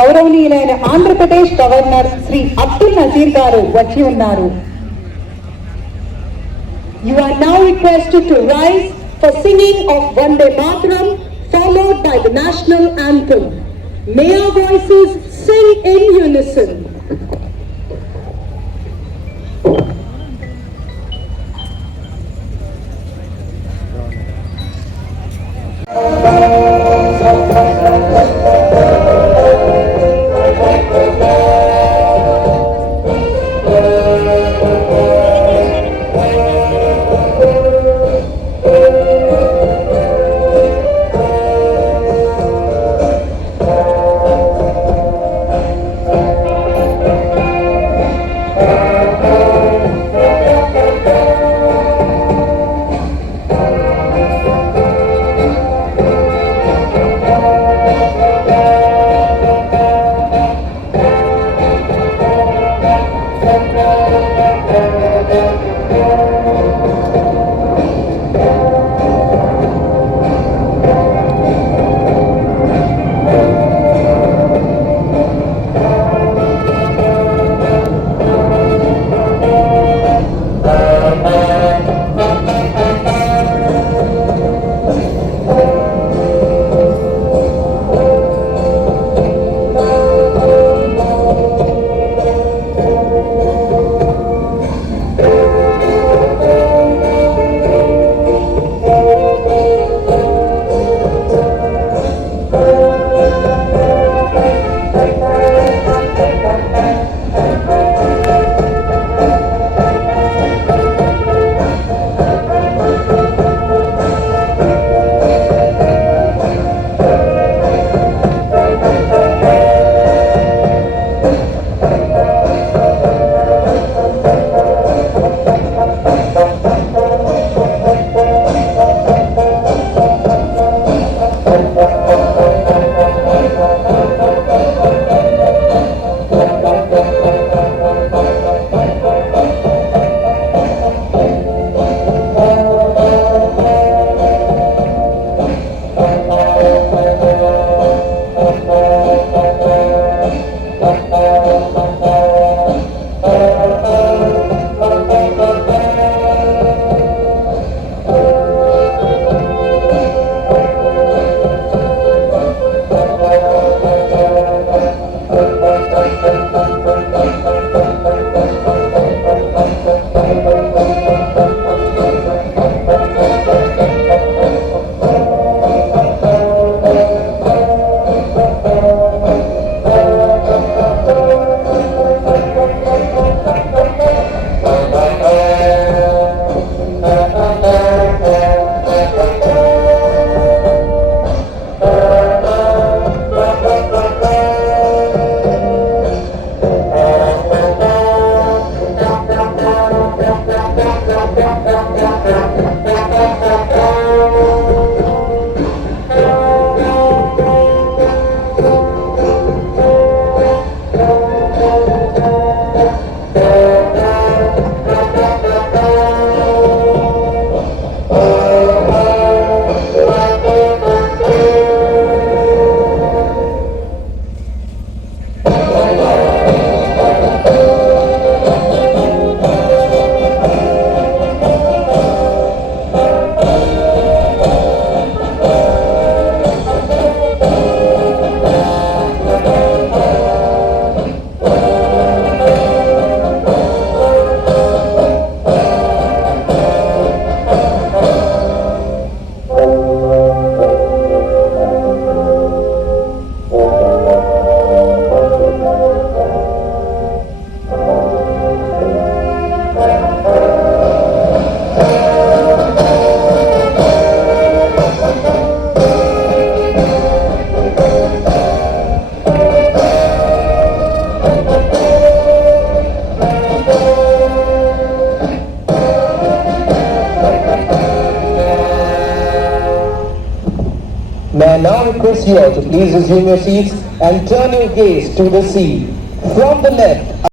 గౌరవనీయులైన ఆంధ్రప్రదేశ్ గవర్నర్ శ్రీ అబ్దుల్ నజీర్ గారు వచ్చి ఉన్నారు. You are now requested to rise for singing of Vande Mataram, followed by the national anthem. May our voices sing in unison. May I now request you all to please resume your seats and turn your gaze to the sea. From the left,